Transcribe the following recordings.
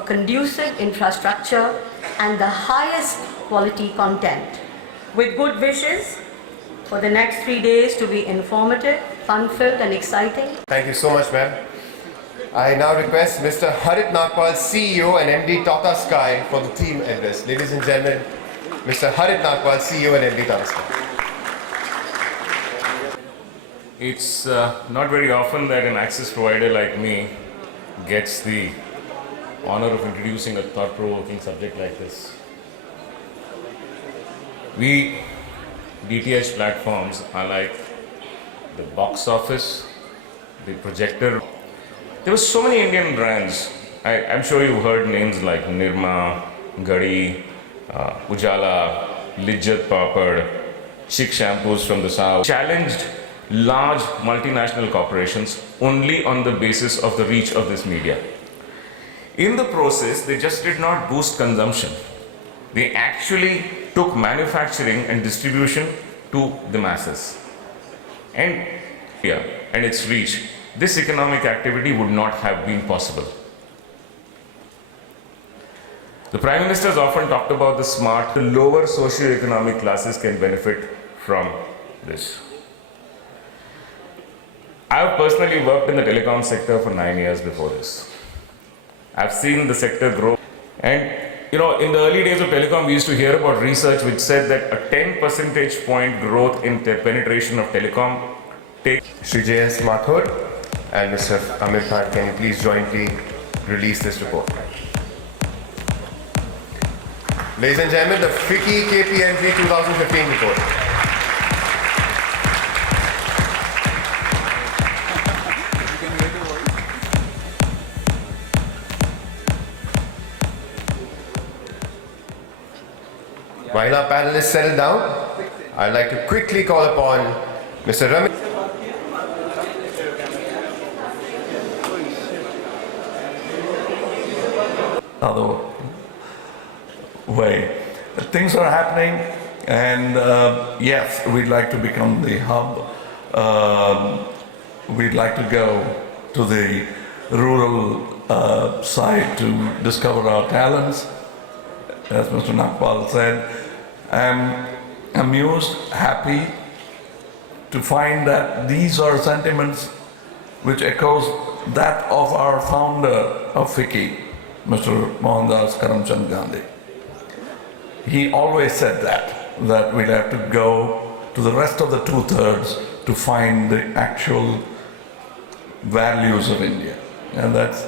a conducive infrastructure and the highest quality content. With good wishes for the next 3 days to be informative, fun-filled and exciting. Thank you so much, ma'am. I now request Mr. Harit Nagpal, CEO and MD Tata Sky for the theme address. Ladies and gentlemen, Mr. Harit Nagpal, CEO and MD Tata Sky. It's not very often that an access provider like me gets the honor of introducing a thought-provoking subject like this. We DTH platforms are like the box office, the projector. There were so many Indian brands. I'm sure you've heard names like Nirma, Gadi, Ujala, Lijjat Papad, Chic shampoos from the south. Challenged large multinational corporations only on the basis of the reach of this media. In the process, they just did not boost consumption. They actually took manufacturing and distribution to the masses. And its reach, this economic activity would not have been possible. The Prime Minister has often talked about the smart, the lower socio-economic classes can benefit from this. I have personally worked in the telecom sector for 9 years before this. I've seen the sector grow. And in the early days of telecom, we used to hear about research which said that a 10 percentage point growth in the penetration of telecom takes. Shri J.S. Mathur and Mr. Aamir Khan, can you please jointly release this report? Ladies and gentlemen, the FICCI KPMG 2015 report. While our panelists settle down, I'd like to quickly call upon Mr. Ramesh. Other way. Things are happening, and yes, we'd like to become the hub. We'd like to go to the rural side to discover our talents. As Mr. Nagpal said, I'm amused, happy to find that these are sentiments which echoes that of our founder of FICCI, Mr. Mohandas Karamchand Gandhi. He always said that we'd have to go to the rest of the two-thirds to find the actual values of India. And that's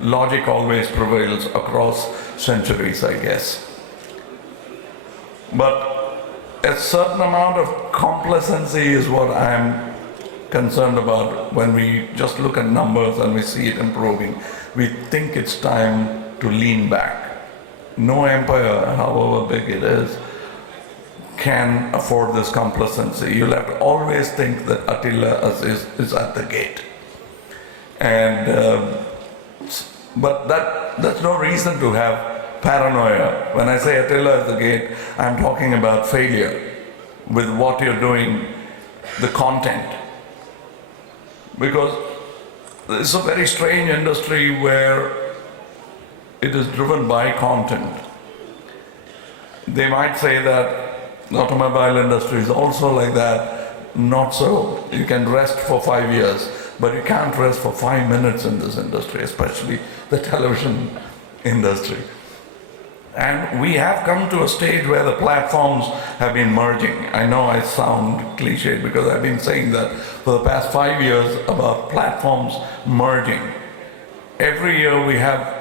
logic always prevails across centuries, I guess. But a certain amount of complacency is what I'm concerned about when we just look at numbers and we see it improving. We think it's time to lean back. No empire, however big it is, can afford this complacency. You'll have to always think that Attila is at the gate. And but that's no reason to have paranoia. When I say Attila is the gate, I'm talking about failure with what you're doing, the content. Because it's a very strange industry where it is driven by content. They might say that the automobile industry is also like that. Not so. You can rest for 5 years, but you can't rest for 5 minutes in this industry, especially the television industry. And we have come to a stage where the platforms have been merging. I know I sound cliched because I've been saying that for the past 5 years about platforms merging. Every year we have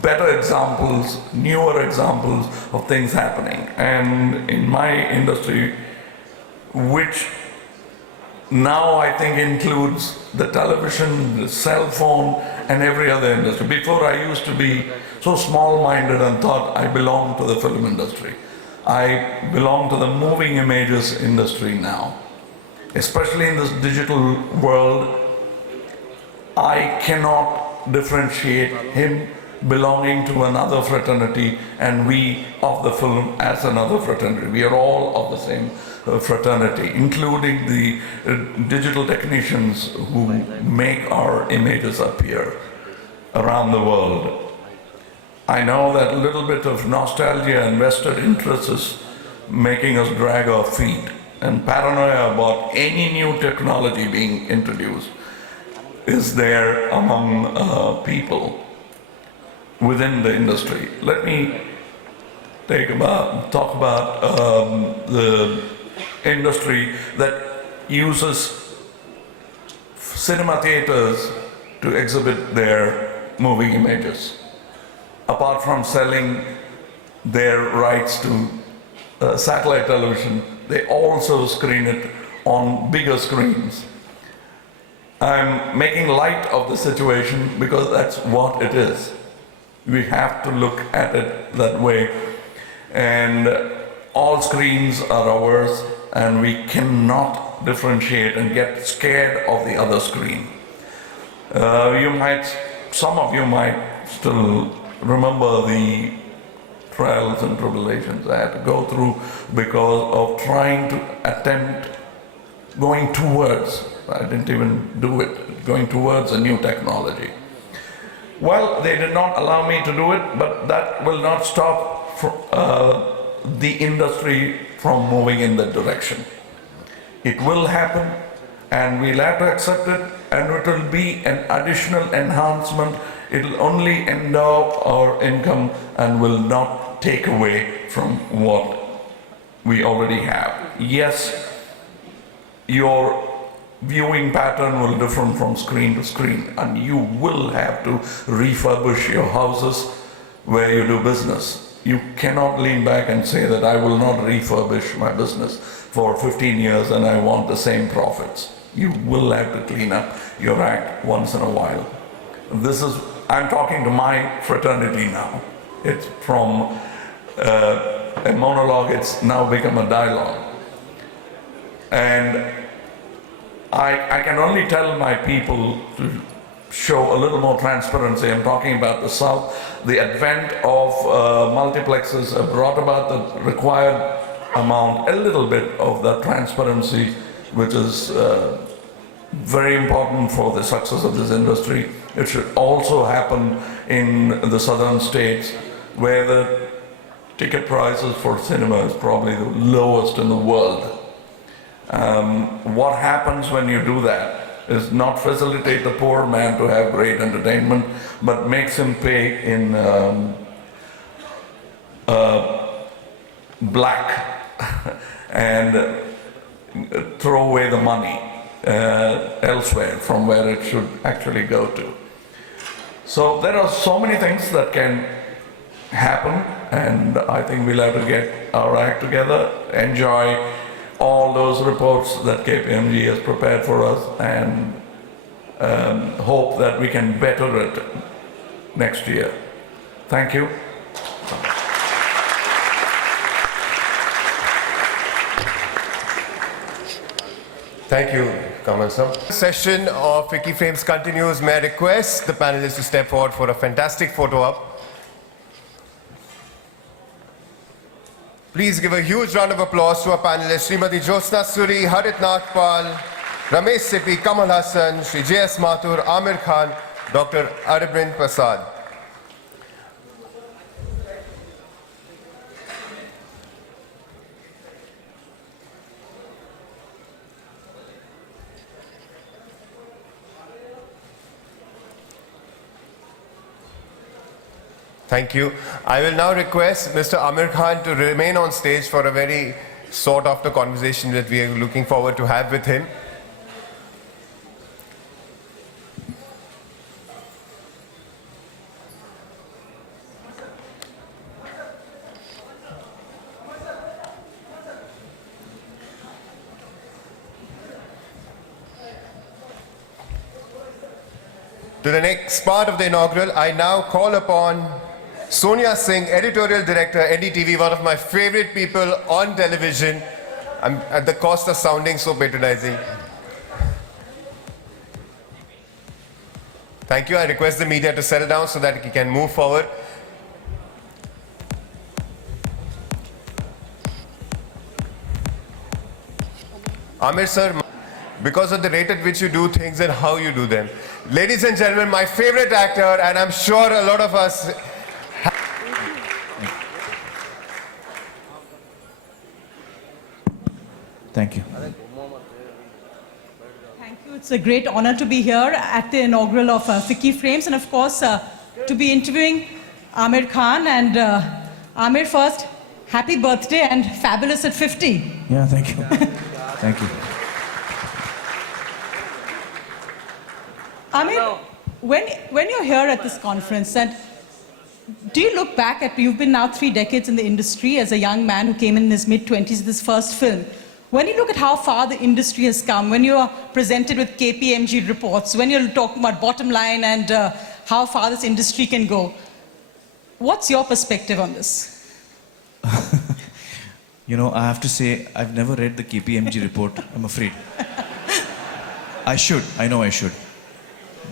better examples, newer examples of things happening. And in my industry, which now I think includes the television, the cell phone, and every other industry. Before I used to be so small-minded and thought I belonged to the film industry. I belong to the moving images industry now. Especially in this digital world, I cannot differentiate him belonging to another fraternity and we of the film as another fraternity. We are all of the same fraternity, including the digital technicians who make our images appear. around the world. I know that a little bit of nostalgia and vested interest is making us drag our feet, and paranoia about any new technology being introduced is there among people within the industry. Let me talk about the industry that uses cinema theaters to exhibit their movie images. Apart from selling their rights to satellite television, they also screen it on bigger screens. I'm making light of the situation because that's what it is. We have to look at it that way. And all screens are ours, and we cannot differentiate and get scared of the other screen. Some of you might still remember the trials and tribulations I had to go through because of trying to attempt going towards, I didn't even do it, going towards a new technology. Well, they did not allow me to do it, but that will not stop the industry from moving in that direction. It will happen, and we'll have to accept it, and it will be an additional enhancement. It will only endow our income and will not take away from what we already have. Yes, your viewing pattern will differ from screen to screen, and you will have to refurbish your houses where you do business. You cannot lean back and say that I will not refurbish my business for 15 years and I want the same profits. You will have to clean up your act once in a while. I'm talking to my fraternity now. It's from a monologue, it's now become a dialogue. And I can only tell my people to show a little more transparency. I'm talking about the South. The advent of multiplexes have brought about the required amount, a little bit of that transparency, which is very important for the success of this industry. It should also happen in the southern states, where the ticket prices for cinema is probably the lowest in the world. What happens when you do that is not facilitate the poor man to have great entertainment, but makes him pay in black and throw away the money elsewhere from where it should actually go to. So there are so many things that can happen, and I think we'll have to get our act together, enjoy all those reports that KPMG has prepared for us, and hope that we can better it next year. Thank you. Thank you, Kamal sir. The session of FICCI Frames continues. May I request the panelists to step forward for a fantastic photo op. Please give a huge round of applause to our panelists, Srimati Jyotsna Suri, Harit Nagpal, Ramesh Sippy, Kamal Hassan, Shri J.S. Mathur, Aamir Khan, Dr. Arvind Prasad. Thank you. I will now request Mr. Aamir Khan to remain on stage for a very sought after conversation that we are looking forward to have with him. To the next part of the inaugural, I now call upon Sonia Singh, Editorial Director, NDTV, one of my favorite people on television. I'm at the cost of sounding so patronizing. Thank you. I request the media to settle down so that we can move forward. Aamir sir, because of the rate at which you do things and how you do them. Ladies and gentlemen, my favorite actor, and I'm sure a lot of us. Thank you. Thank you. It's a great honor to be here at the inaugural of FICCI Frames, and of course to be interviewing Aamir Khan. And Aamir, first, happy birthday and fabulous at 50. Yeah, thank you. Thank you. Aamir, when you're here at this conference, and do you look back at, you've been now 3 decades in the industry as a young man who came in his mid-20s with his first film. When you look at how far the industry has come, when you are presented with KPMG reports, when you're talking about bottom line and how far this industry can go, what's your perspective on this? You know, I have to say, I've never read the KPMG report, I'm afraid. I should, I know I should.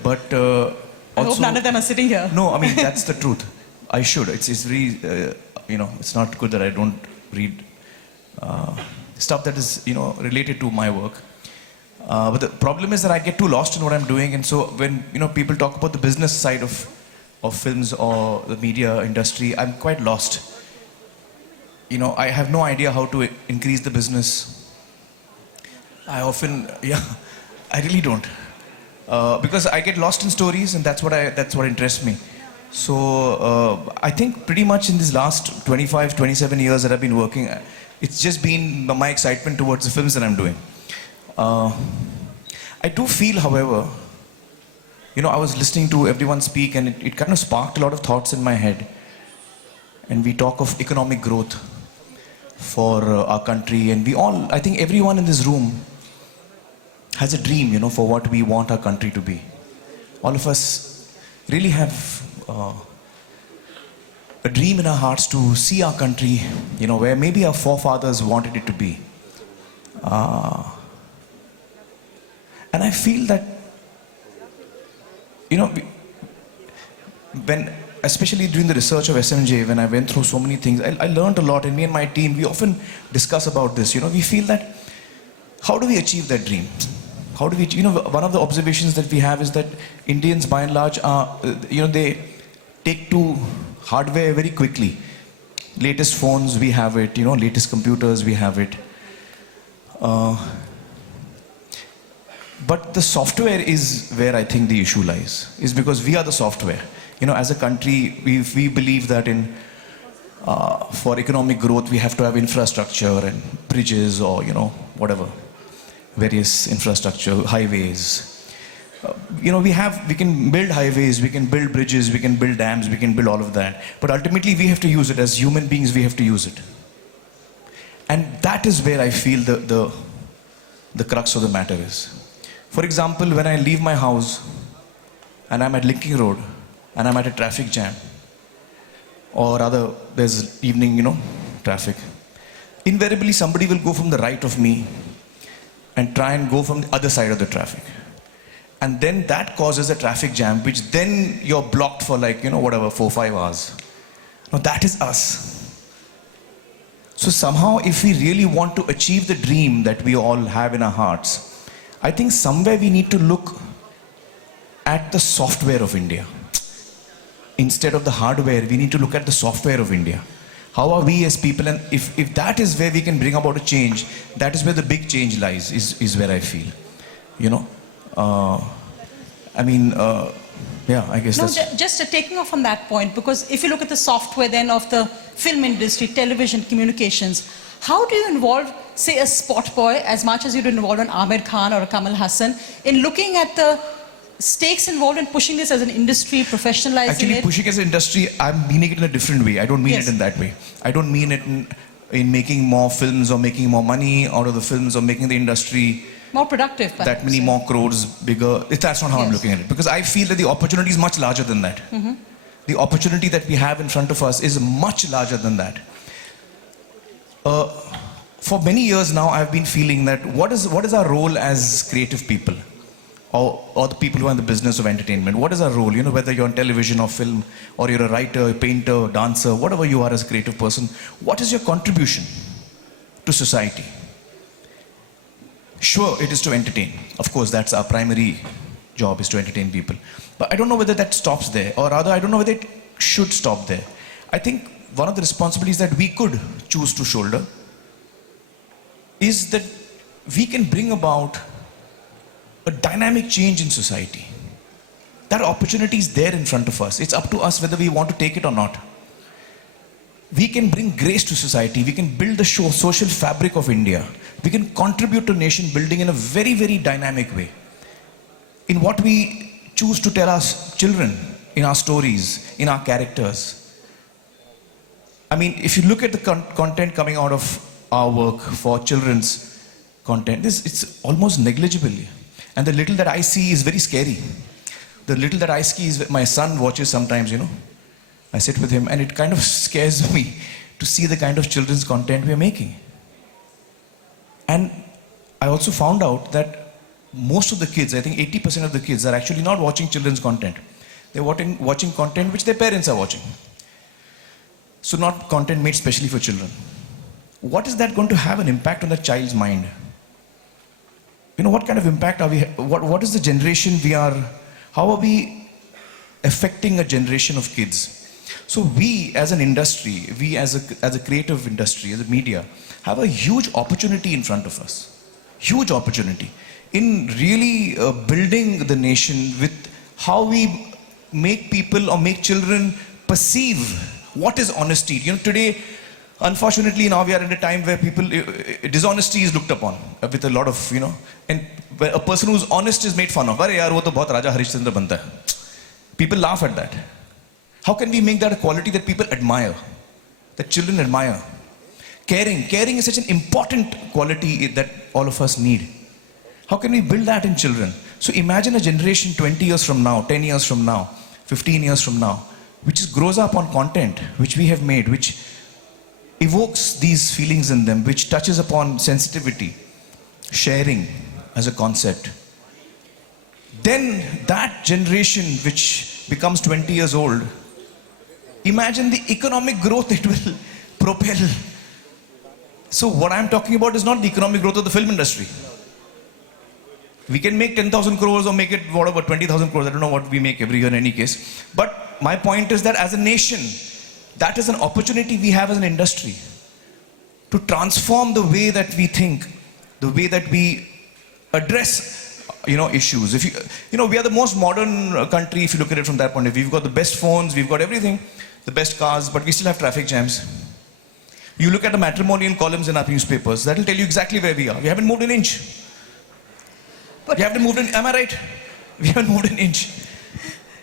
But I hope none of them are sitting here. No, I mean, that's the truth. I should. It's really, you know, it's not good that I don't read stuff that is, you know, related to my work. But the problem is that I get too lost in what I'm doing, and so when, you know, people talk about the business side of films or the media industry, I'm quite lost. You know, I have no idea how to increase the business. I often, yeah, I really don't. Because I get lost in stories, and that's what interests me. So I think pretty much in these last 25, 27 years that I've been working, it's just been my excitement towards the films that I'm doing. I do feel, however, you know, I was listening to everyone speak, and it kind of sparked a lot of thoughts in my head. And we talk of economic growth for our country, and we all, I think everyone in this room has a dream, you know, for what we want our country to be. All of us really have a dream in our hearts to see our country, you know, where maybe our forefathers wanted it to be. And I feel that, you know, when, especially during the research of SMJ, when I went through so many things, I learned a lot, and me and my team, we often discuss about this. You know, we feel that, how do we achieve that dream? How do we, you know, one of the observations that we have is that Indians, by and large, are, you know, they take to hardware very quickly. Latest phones, we have it, you know, latest computers, we have it. But the software is where I think the issue lies, is because we are the software. You know, as a country, we believe that for economic growth, we have to have infrastructure and bridges, or, you know, whatever, various infrastructure, highways. You know, we can build highways, we can build bridges, we can build dams, we can build all of that. But ultimately, we have to use it. As human beings, we have to use it. And that is where I feel the crux of the matter is. For example, when I leave my house and I'm at Linking Road and I'm at a traffic jam, or rather there's evening, you know, traffic, invariably somebody will go from the right of me and try and go from the other side of the traffic. And then that causes a traffic jam, which then you're blocked for, like, you know, whatever, 4 or 5 hours. Now that is us. So somehow, if we really want to achieve the dream that we all have in our hearts, I think somewhere we need to look at the software of India. Instead of the hardware, we need to look at the software of India. How are we as people? And if that is where we can bring about a change, that is where the big change lies, is where I feel. You know? I mean, yeah, I guess no, that's... just taking off on that point, because if you look at the software then of the film industry, television, communications, how do you involve, say, a spot boy as much as you'd involve an Aamir Khan or a Kamal Hassan in looking at the stakes involved in pushing this as an industry, professionalizing Actually, it? pushing as an industry, I'm meaning it in a different way. I don't mean it in that way. I don't mean it in making more films or making more money out of the films or making the industry more productive, perhaps. that many more crores bigger. That's not how I'm looking at it. Because I feel that the opportunity is much larger than that. The opportunity that we have in front of us is much larger than that. For many years now, I've been feeling that what is our role as creative people? Or the people who are in the business of entertainment. What is our role? You know, whether you're on television or film, or you're a writer, a painter, dancer, whatever you are as a creative person, what is your contribution to society? Sure, it is to entertain. Of course, that's our primary job, is to entertain people. But I don't know whether that stops there, or rather, I don't know whether it should stop there. I think one of the responsibilities that we could choose to shoulder is that we can bring about a dynamic change in society. That opportunity is there in front of us. It's up to us whether we want to take it or not. We can bring grace to society. We can build the social fabric of India. We can contribute to nation building in a very, very dynamic way. In what we choose to tell our children, in our stories, in our characters. I mean, if you look at the content coming out of our work for children's content, it's almost negligible. And the little that I see is very scary. The little that I see is my son watches sometimes, I sit with him and it kind of scares me to see the kind of children's content we are making. And I also found out that most of the kids, I think 80% of the kids, are actually not watching children's content. They're watching content which their parents are watching. So not content made specially for children. What is that going to have an impact on the child's mind? What kind of impact are we, what is the generation we are, how are we affecting a generation of kids? So we as an industry, we as a creative industry, as a media, have a huge opportunity in front of us. Huge opportunity in really building the nation with how we make people or make children perceive what is honesty. Today, unfortunately, now we are in a time where dishonesty is looked upon with a lot of, and where a person who's honest is made fun of. Arey yaar, wo to bahut Raja Harishchandra banta hai. People laugh at that. How can we make that a quality that people admire, that children admire? Caring is such an important quality that all of us need. How can we build that in children? So imagine a generation 20 years from now, 10 years from now, 15 years from now, which grows up on content which we have made, which evokes these feelings in them, which touches upon sensitivity, sharing as a concept. Then that generation which becomes 20 years old, imagine the economic growth it will propel. So what I'm talking about is not the economic growth of the film industry. We can make 10,000 crores or make it whatever, 20,000 crores. I don't know what we make every year in any case. But my point is that as a nation, that is an opportunity we have as an industry to transform the way that we think, the way that we address, issues. If we are the most modern country if you look at it from that point of view. We've got the best phones, we've got everything, the best cars, but we still have traffic jams. You look at the matrimonial columns in our newspapers, that will tell you exactly where we are. We haven't moved an inch. But We haven't moved an, am I right? We haven't moved an inch.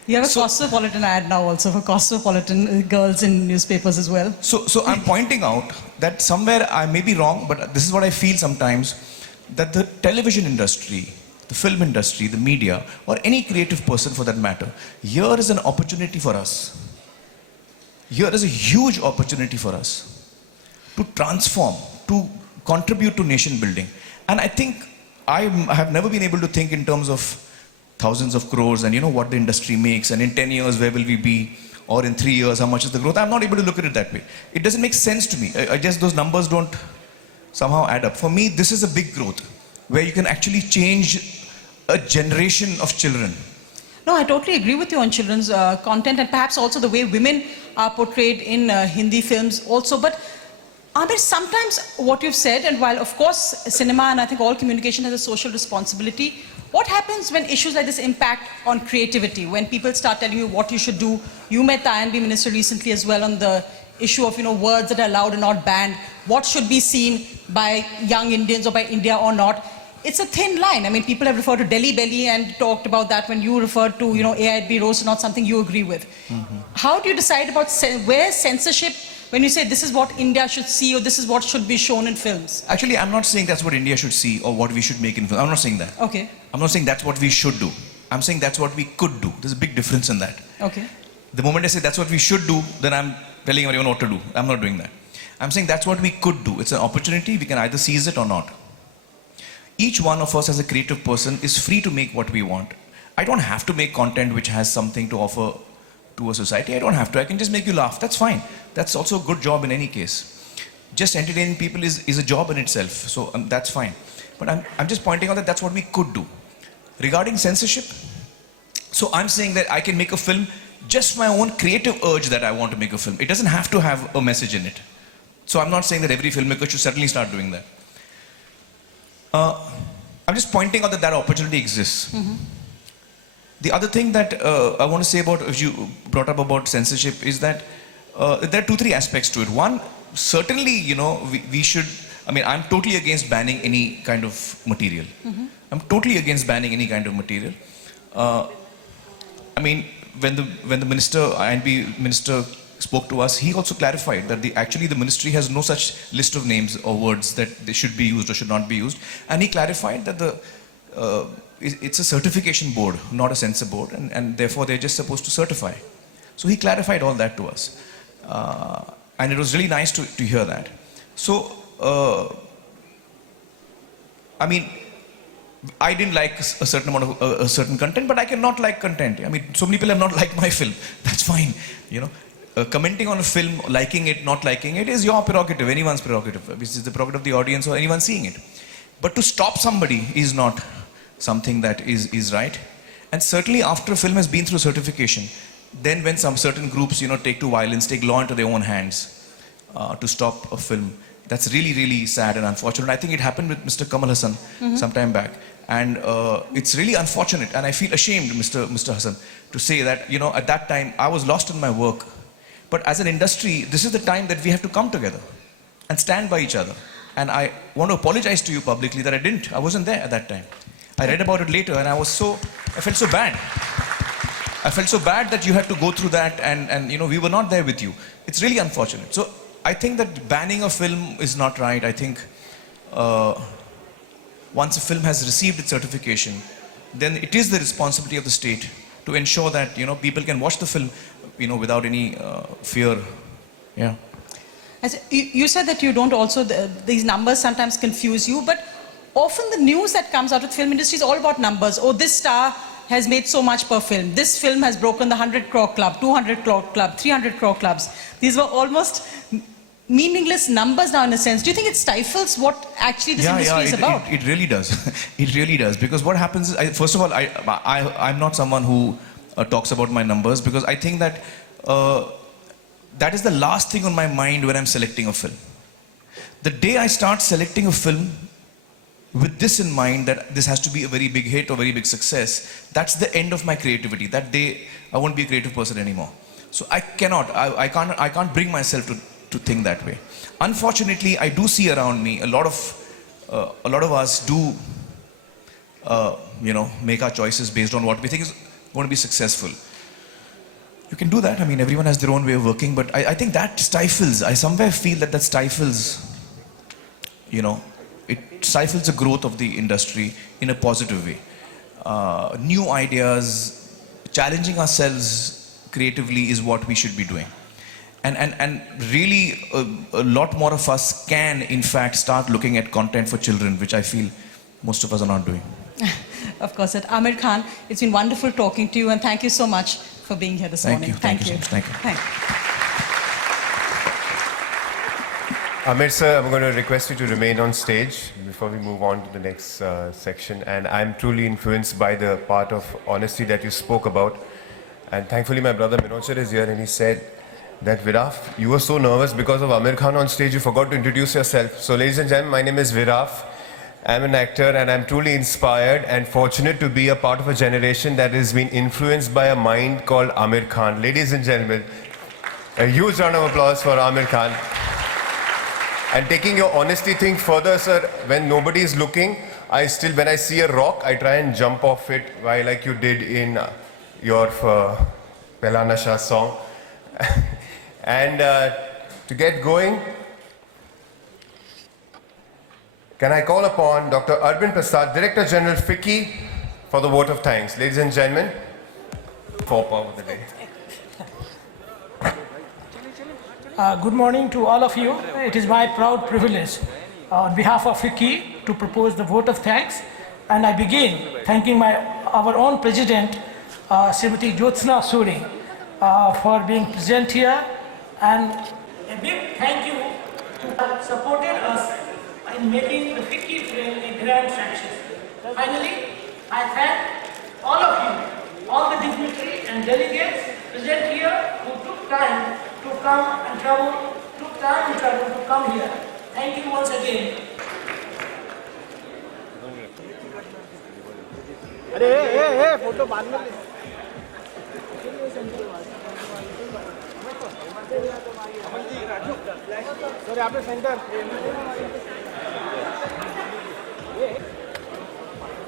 you have a cosmopolitan ad now also for cosmopolitan girls in newspapers as well. So I'm pointing out that somewhere I may be wrong, but this is what I feel sometimes, that the television industry, the film industry, the media, or any creative person for that matter, here is an opportunity for us. Here is a huge opportunity for us to transform, to contribute to nation building. And I think I have never been able to think in terms of thousands of crores and what the industry makes, and in 10 years where will we be, or in 3 years how much is the growth. I'm not able to look at it that way. It doesn't make sense to me. I guess those numbers don't somehow add up. For me, this is a big growth where you can actually change a generation of children. No, I totally agree with you on children's content, and perhaps also the way women are portrayed in Hindi films also. But Aamir, sometimes what you've said, and while of course cinema and I think all communication has a social responsibility, what happens when issues like this impact on creativity? When people start telling you what you should do? You met the INB minister recently as well on the issue of words that are allowed and not banned. What should be seen by young Indians or by India or not? It's a thin line. I mean, people have referred to Delhi Belly and talked about that when you referred to, AIB roast is not something you agree with. Mm-hmm. How do you decide about where censorship, when you say this is what India should see or this is what should be shown in films? Actually, I'm not saying that's what India should see or what we should make in films. I'm not saying that. Okay. I'm not saying that's what we should do. I'm saying that's what we could do. There's a big difference in that. Okay. The moment I say that's what we should do, then I'm telling everyone what to do. I'm not doing that. I'm saying that's what we could do. It's an opportunity. We can either seize it or not. Each one of us as a creative person is free to make what we want. I don't have to make content which has something to offer to a society. I don't have to. I can just make you laugh. That's fine. That's also a good job in any case. just entertaining people is a job in itself. So that's fine. But I'm just pointing out that that's what we could do. Regarding censorship, so I'm saying that I can make a film just my own creative urge that I want to make a film. It doesn't have to have a message in it. So I'm not saying that every filmmaker should certainly start doing that. I'm just pointing out that that opportunity exists. The other thing that I want to say about, if you brought up about censorship, is that there are 2-3 aspects to it. One, certainly, you know, we should, I mean, I'm totally against banning any kind of material. I'm totally against banning any kind of material. I mean, when the minister, INB minister, spoke to us, he also clarified that actually the ministry has no such list of names or words that they should be used or should not be used. And he clarified that it's a certification board, not a censor board, and therefore they're just supposed to certify. So he clarified all that to us. And it was really nice to hear that. So, I mean, I didn't like a certain amount of a certain content, but I cannot like content. I mean, so many people have not liked my film. That's fine, you know. Commenting on a film, liking it, not liking it, is your prerogative, anyone's prerogative. This is the prerogative of the audience or anyone seeing it. But to stop somebody is not something that is right. And certainly after a film has been through certification, then when some certain groups, you know, take to violence, take law into their own hands to stop a film, that's really, really sad and unfortunate. I think it happened with Mr. Kamal Hassan some time back. And it's really unfortunate. And I feel ashamed, Mr. Hassan, to say that, you know, at that time, I was lost in my work. But as an industry, this is the time that we have to come together and stand by each other. And I want to apologize to you publicly that I didn't. I wasn't there at that time. I read about it later and I felt so bad. I felt so bad that you had to go through that and you know, we were not there with you. It's really unfortunate. So I think that banning a film is not right. I think once a film has received its certification, then it is the responsibility of the state to ensure that, you know, people can watch the film, you know, without any fear. Yeah. You said that you don't also, these numbers sometimes confuse you, but often the news that comes out of the film industry is all about numbers. Oh, this star has made so much per film. This film has broken the 100 crore club, 200 crore club, 300 crore clubs. These were almost meaningless numbers now in a sense. Do you think it stifles what actually this industry is about? It really does. It really does. Because what happens is, first of all, I'm not someone who talks about my numbers, because I think that that is the last thing on my mind when I'm selecting a film. The day I start selecting a film with this in mind, that this has to be a very big hit or very big success, that's the end of my creativity. That day, I won't be a creative person anymore. So I can't bring myself to think that way. Unfortunately, I do see around me a lot of us do, you know, make our choices based on what we think is going to be successful. You can do that. I mean, everyone has their own way of working, but I think that stifles. I somewhere feel that stifles, you know, it stifles the growth of the industry in a positive way. New ideas, challenging ourselves creatively is what we should be doing. And really, a lot more of us can, in fact, start looking at content for children, which I feel most of us are not doing. Of course, Aamir Khan, it's been wonderful talking to you, and thank you so much for being here this morning. Thank you so much. Thank you. Thank you. Aamir sir, I'm going to request you to remain on stage before we move on to the next section. And I'm truly influenced by the part of honesty that you spoke about. And thankfully, my brother Minoj sir is here, and he said that, Viraf, you were so nervous because of Aamir Khan on stage, you forgot to introduce yourself. So, ladies and gentlemen, my name is Viraf. I'm an actor, and I'm truly inspired and fortunate to be a part of a generation that has been influenced by a mind called Aamir Khan. Ladies and gentlemen, a huge round of applause for Aamir Khan. And taking your honesty thing further, sir, when nobody is looking, when I see a rock, I try and jump off it, like you did in your Pehla Nasha song. And to get going, can I call upon Dr. Arvind Prasad, Director General FICCI, for the vote of thanks. Ladies and gentlemen, for power of the day. Good morning to all of you. It is my proud privilege on behalf of FICCI to propose the vote of thanks. And I begin thanking our own President, Srimati Jyotsna Suri, for being present here. And a big thank you to supported us in making the FICCI film a grand success. Finally, I thank all of you, all the dignitaries and delegates present here who took time to come and travel, to come here. Thank you once again. Photo बाद में sir आपने centre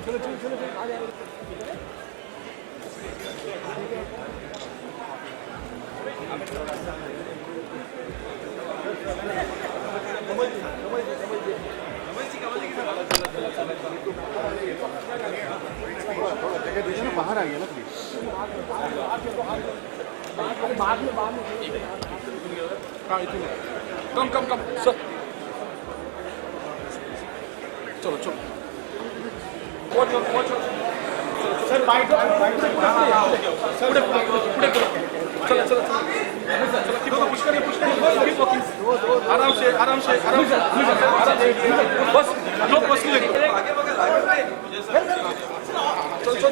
चलो चलो चलो आ जाए बाहर आ गया ना बाद में कम सर चलो चलो सर बाइक चलो चलो पुश करिए आराम से बस लोग बस के चलो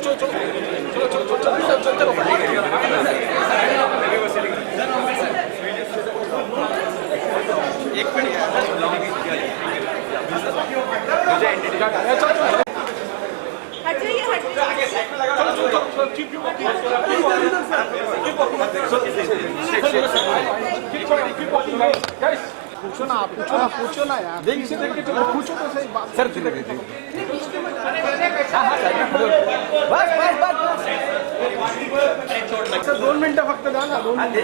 एक मिनट पूछो ना यार देखिए पूछो तो सही बात सर बस 2 मिनिटं फक्त द्या ना 2 मिनिटं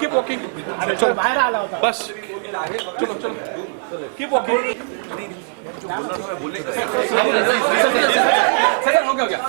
कीप वॉकिंग चलो बाहेर आला होता बस चलो कीप वॉकिंग हो गया